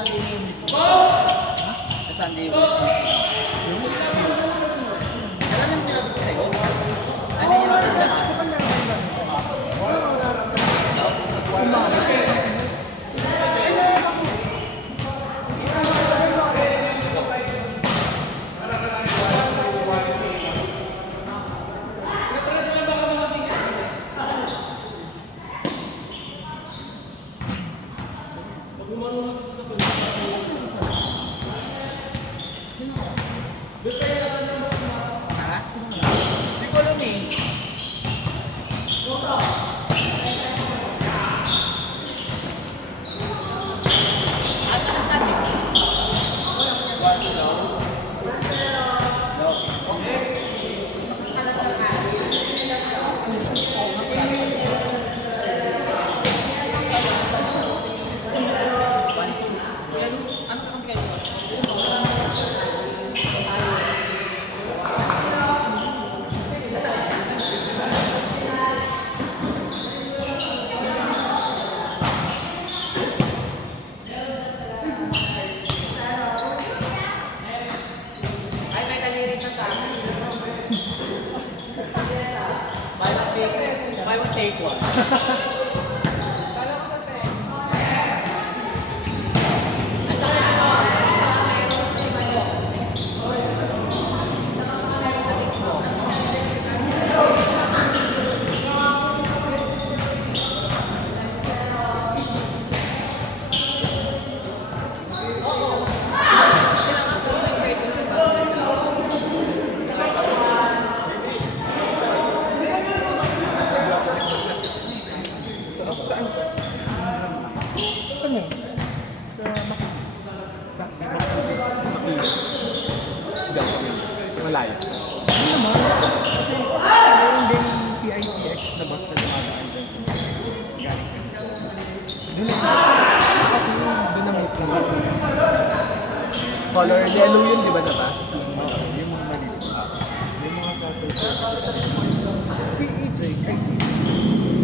Sunday na yung mismo. Sa Sunday yung mismo. Alam mo yung sinabi ko sa'yo? Ano yung lahat? Hindi ko alam eh. Buy one, take one. Saan yun? Sa Makati. Sa Makati. Malayo. Ano naman? Kasi meron din CITX na bus na dumadaan dyan. Galing ka. Doon na miss naman. Color yellow yun, di ba na bus? Yung mga maliit. Yung mga shuttle. Si AJ, ay si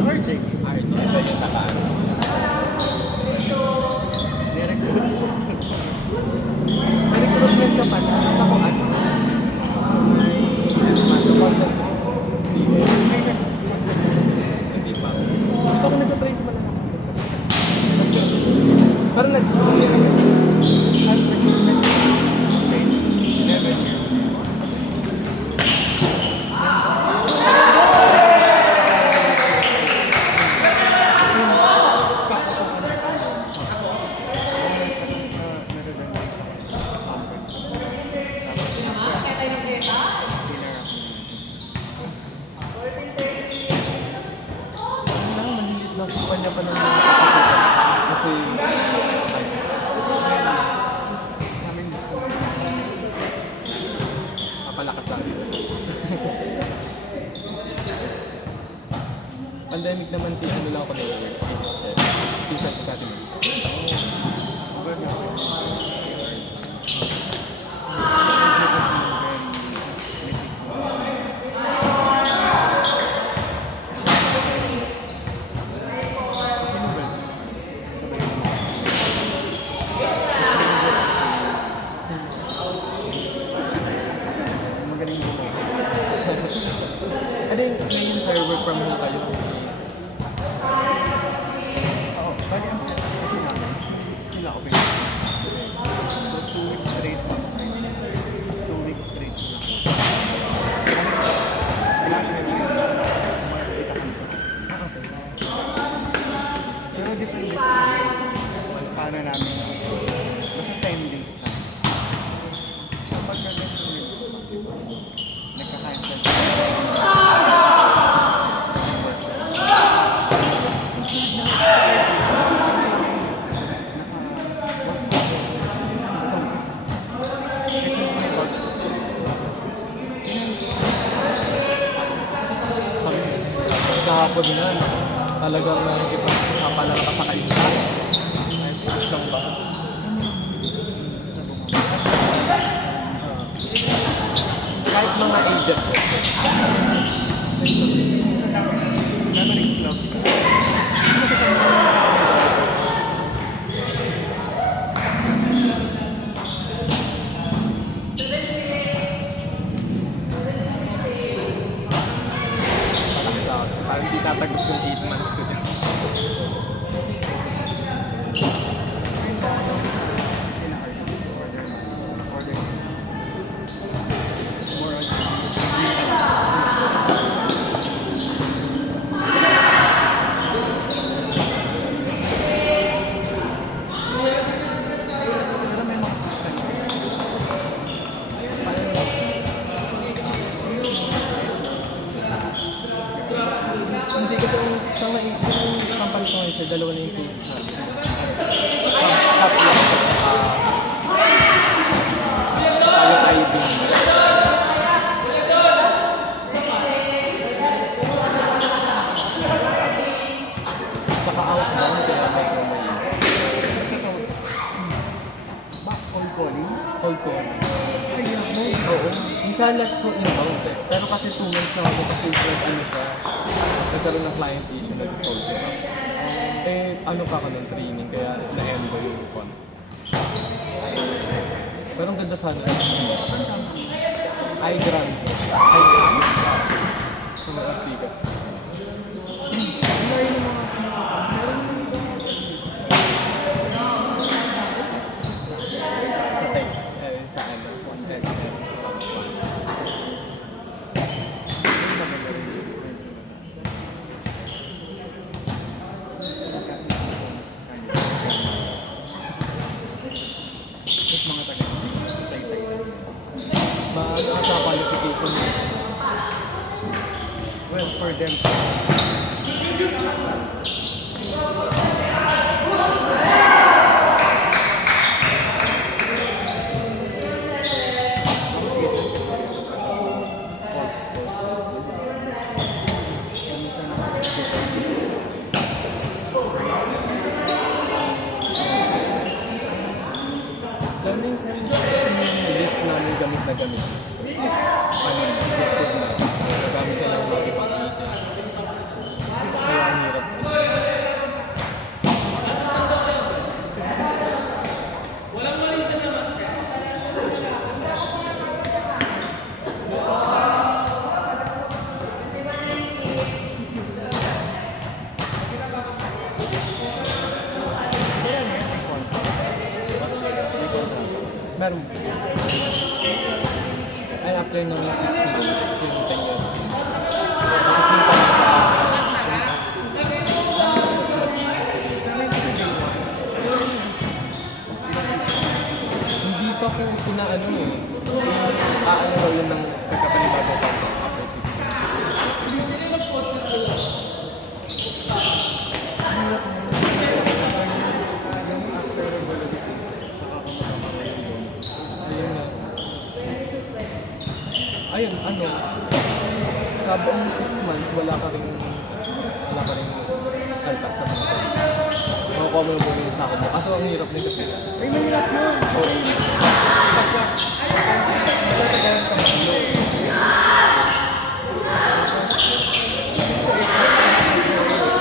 RJ. RJ, ito yung takaan. Sa recruitment ka pala, ako ano? So may concept. Hindi pa. Ito ako nag-try sa malaki. Parang recruitment. 11 years. Kanya pa ng kasi sa amin mapalakas lang dito. Pandemic naman, ano lang ako nag-work. Pinsan ko sa atin. Ano yung ngayon sir, work from home kayo? Oo, bali ang set kasi namin, sila open. So 2 weeks straight on-site, 2 weeks straight. Kailangan nyo rin makikita kami sa okay. Pero depende sa paano namin, basta 10 days na. So pagka-ganito nagka-cancel sa kahapon na, talagang nakikipagkapalan ka sa kayo. Ay, push lang ba? Kahit mga agent. Memory clubs. Ano kasama? kasi dalawa na yung cases namin. Stop lang sa IUD. Saka outbound kaya medyo may Back on calling? hold calling. Ay, ako. Oo. Minsan last ko inbound eh. Pero kasi 2 months na ako kasi ano siya, nagkaroon ng client issue, nag-solve ko. Ano pa ako ng training, kaya na-end ko yung con. Pero ang ganda sana. Ay, grand. Ay, grand. Sa mga Ortigas. Meron yung mga Sa tech, sa ano, contest. Tapos mga taga-tay-tay. Ano ang sa qualification mo? Well, for them, Lalo na yung list namin gamit na gamit. Ano na, effective na. Nagamit na lang mga ibang agent. Kaya ang hirap. Meron. Ay, after nung 6 months, yung 10 years. Tapos may pa hindi pa ko pinaano eh. Aano ko yun ng pagkapanibago ko after 6 months. yung after revolution, Ayun na. Ayun, ano, sa buong 6 months, wala ka rin kaltas sa mga tao. Makukuha mo yung buong yung sako mo. Kaso ang hirap din kasi. ay, mahirap yun. Oo. Matagalan ka mag-low.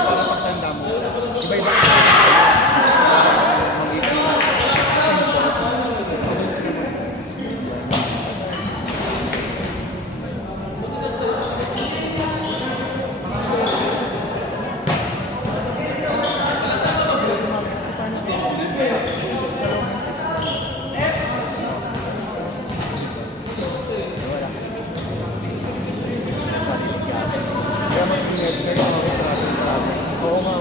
Para pagtanda mo, iba-iba ka magiging attention. Mabilis ka Kasi paano din? Sa loob ng 6 months. Wala ka. Sariling gases. Kaya mag-ingat ka lang ako sa ating travel. Oo nga.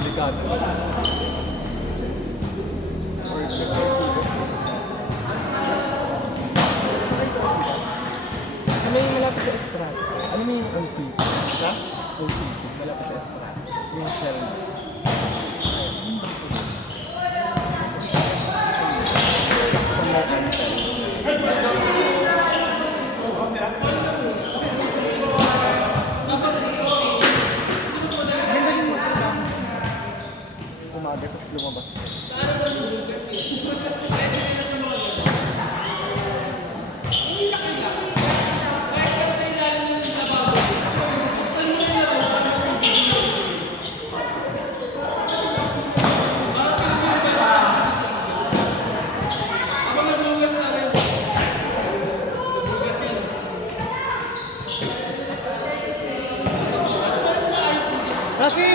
Delikado. Or security. May malapit sa Estrada. Alam mo yung OCC? Sa? OCC, malapit sa Estrada. Yung Shell. Sa mga antel. Ganda rin mo. Umaga, tapos lumabas. Rafi!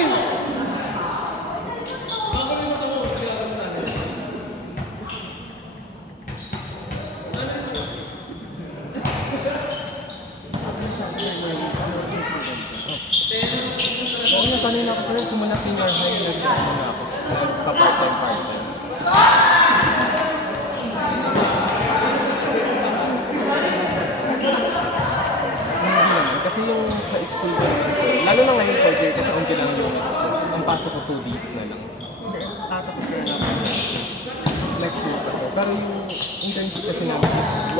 Pero yung internship kasi namin is 1,000.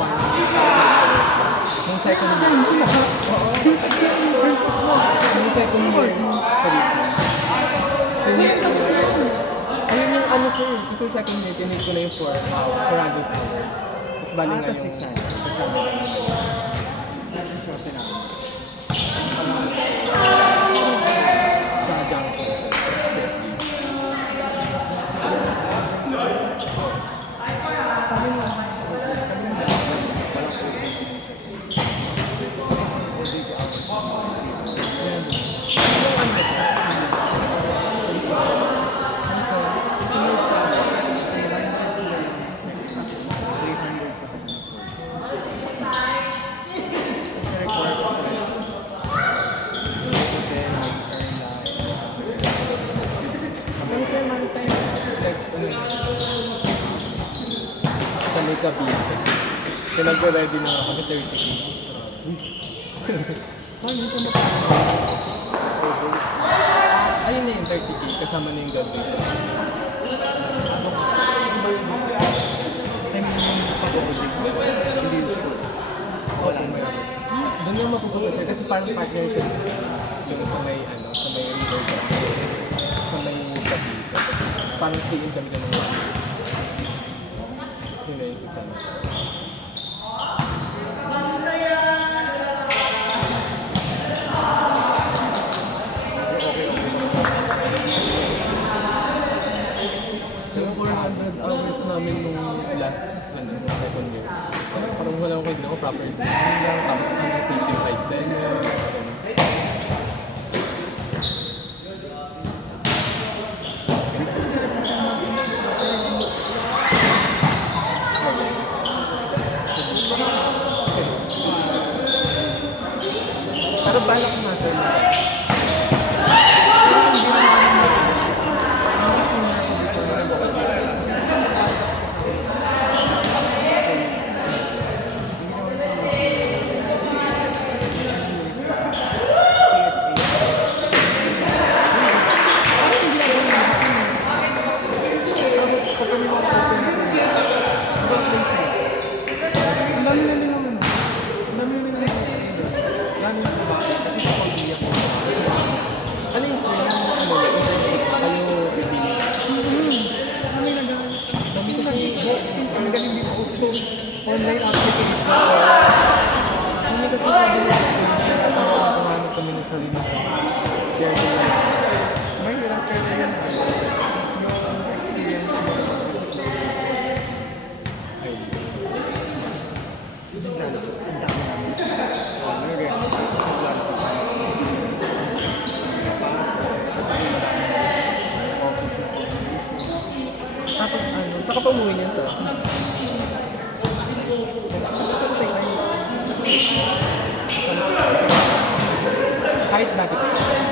Nung second year. Oo. Nung second year, Parisi. Ayun yung ano sir, kasi second year, tinake ko na yung 400 hours. Tapos bali na yung 600. Swerte namin. sa junction sa CSB. Sabi mo, kami na walang OJT ng second. Kasi OJT hours. Sunod sa amin, 300 sila yung second. 300 pa sa first. Tapos na-require pa sila yung hotel, mag-earn lang. Pero sir, maritime text, ano yun? Sa may Cavite. Pinag-ready na ako, 30K. Ay, isa mo pa. Ayun na yung 30K, kasama na yung graduation. I mean, yung pag-OJT, hindi yung school. Wala na. Doon yung mapupunta sir, kasi parang partnership kasi doon sa may, ano, sa may river dam. Sa may Cavite. Parang stay in kami ng 1 year. Yun na yung 600. So, 400 hours namin nung last, ano, second year. Parang wala akong ginawa proper. Tapos, ano, safety flight din. Pero balak ko nga sir na. Ano yung sir? Ano yung internship? Kayo revealing? Online application. Hindi kasi sabi nila, tumanap kami ng sarili. Kaya ito lang. May ilang kaya yun. Yung experience mo. So, naglalabas. Ang dami namin. Nag-resume. Naglalabas kami sa pass. Office na Tapos ano, saan ka pa umuwi niyan sir? Kahit dati kasi.